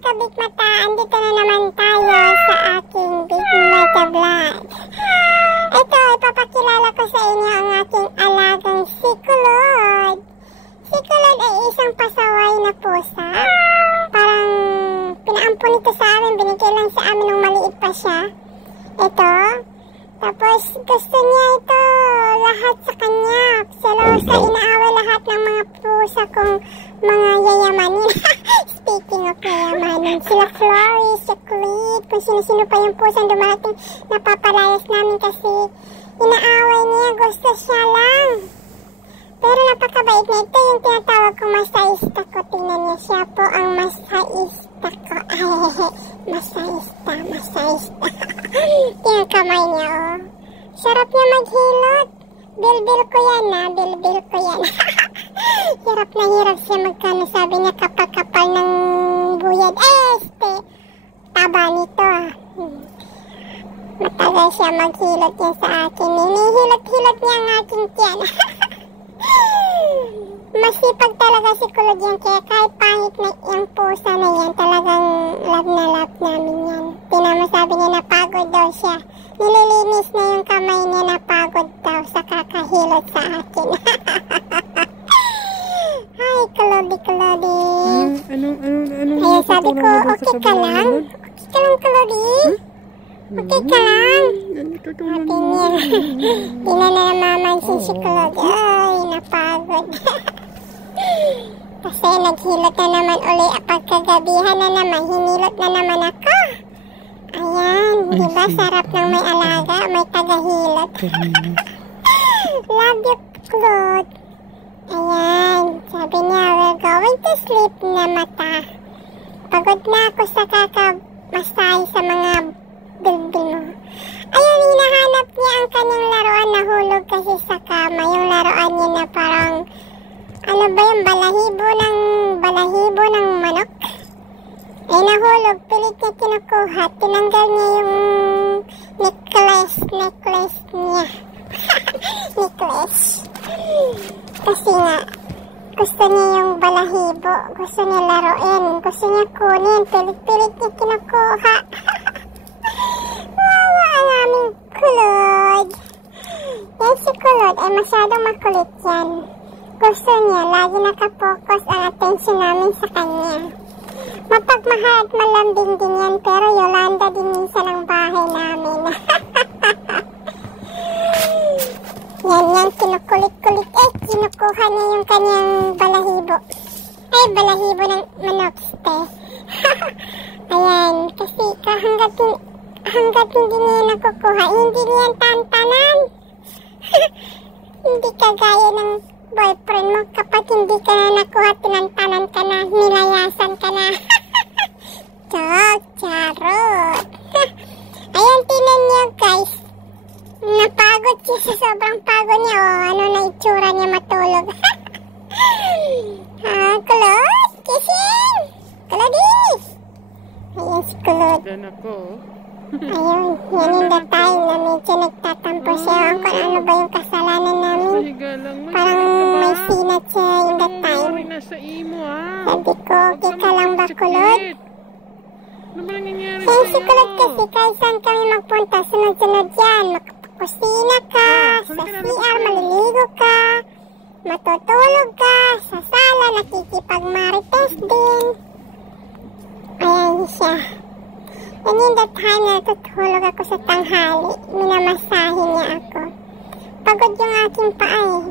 kabig mata, andito na naman tayo sa aking Big Mata Vlog. Ito, ipapakilala ko sa inyo ang aking alagang si Kulod. Si Kulod ay isang pasaway na pusa. Parang pinaampun ito sa amin, binigay lang sa amin nung maliit pa siya. Ito, tapos gusto niya ito, lahat sa kanya. Selosa, inaaway lahat ng mga pusa kong mga yayamanin. Speaking of yayamanin, sila Flory, si Cleet, kung sino-sino pa yung pusang dumating, napapalayas namin kasi inaaway niya, gusto siya lang. Pero napakabait na ito, yung tinatawag kong masaista ko. Tingnan niya, siya po ang masaista ko. Ay, masaista. Yung kamay niya, oh. Sarap niya maghilot. Bilbil ko yan, ha. Bilbil ko yan. Hirap na hirap siya magkano. Sabi niya kapal-kapal ng buyad. Taba nito, ah. Matagal siya maghilot yan sa akin. Hinihilot-hilot niya ang aking tiyan. Masipag talaga si Kulod yan, kaya kahit pangit na yung pusa na yan, talagang love na love namin yan. Tinama, sabi niya napagod daw siya. Nililinis na yung kamay niya, napagod daw sa kakahilot sa akin. Hi, Kulodi. Ayun, sabi ko, okay ka lang? Okay ka lang, Kulodi? Okay ka lang? Ate niya. Ina na namamansin si Kulod. Ay, napagod. Kasi naghilot na naman uli. Pagkagabihan na naman, hinilot na naman ako. Ayan, diba sarap ng may alaga, may tagahilot. Love you, Kulod. Ayan, sabi niya, we're going to sleep na mata. Pagod na ako sa kakamasahe sa mga bilbil mo. Ayun, hinahanap niya ang kanyang laruan, nahulog kasi sa kama. Yung laruan niya na parang, ano ba yung balahibo ng manok? Ay, nahulog, pilit niya kinukuha. Tinanggal niya yung necklace niya. Necklace. Kasi nga, gusto niya yung balahibo. Gusto niya laruin. Gusto niya kunin. Pilit-pilit niya kinukuha. Wawa ang aming Kulod. Yan si Kulod ay masyadong makulit yan. Gusto niya, lagi nakapokus ang attention namin sa kanya. Mapagmahal at malambing din yan, pero Yolanda din minsan ang bahay namin. Yan, kinukulit-kulit. Kinukuha niya yung kanyang balahibo. Ay, balahibo ng manok, ste. Ayan, kasi hanggat hindi niya nakukuha, hindi niya tantanan. Hindi kagaya ng boyfriend mo, kapag hindi ka na nakuha, tinantanan ka na, nilayasan ka na. Charot. Ayan, tinan niyo guys. Napagod siya sa sobrang pagod niya. Ano na itsura niya matulog. Kulod, kising. Kulodis. Ayan si Kulod. Ayun, yan yung time na medyo nagtatampo siya. Kung ano ba yung kasalanan namin. Parang may sinat siya yung that time. Sabi ko, okay ka lang ba, Kulod? Ayun si Kulod kasi kahit saan kami magpunta, sunod-sunod yan. Makakusina ka, sa CR, maliligo ka, matutulog ka, sa sala, nakikipag-marites din. Ayan siya. And in that time na natutulog ako sa tanghali, minamasahe niya ako. Pagod yung aking paa eh.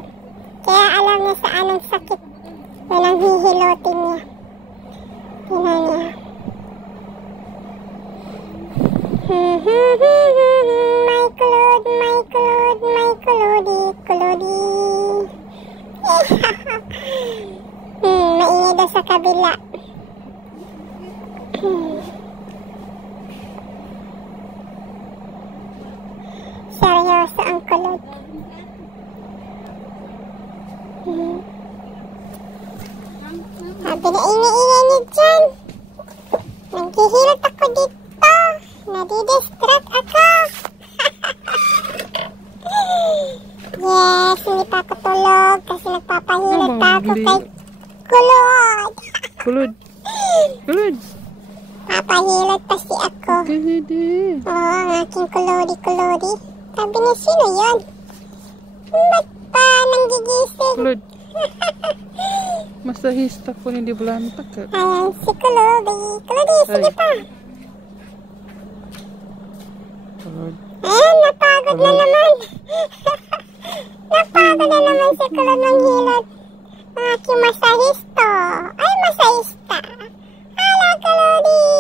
Kaya alam niya sa anong sakit. Yan ang hihilotin niya. Tingnan niya. My Kulod, Kulodi. Maingay daw sa kabila. Seryoso ang Kulod. Sabi na ingay-ingay niya dyan. Naghihilot ako dito. Nadidistract ako. Yes, hindi pa ako tulog kasi nagpapahilot ako kay Kulod. Kulod. Papahilot pa si ako. Hindi. Oo, ang aking kulori-kulori. Sabi niya, sino yun? Ba't pa nanggigising? Lord. Masahista po ni di belantak. Ayan, si Kulori. Kulori, sige pa. Lord. Ayan, napagod na naman. Napagod na naman si Kulori manghilot. Ang aking masahisto. Ay, masahista. Hala, Kulori.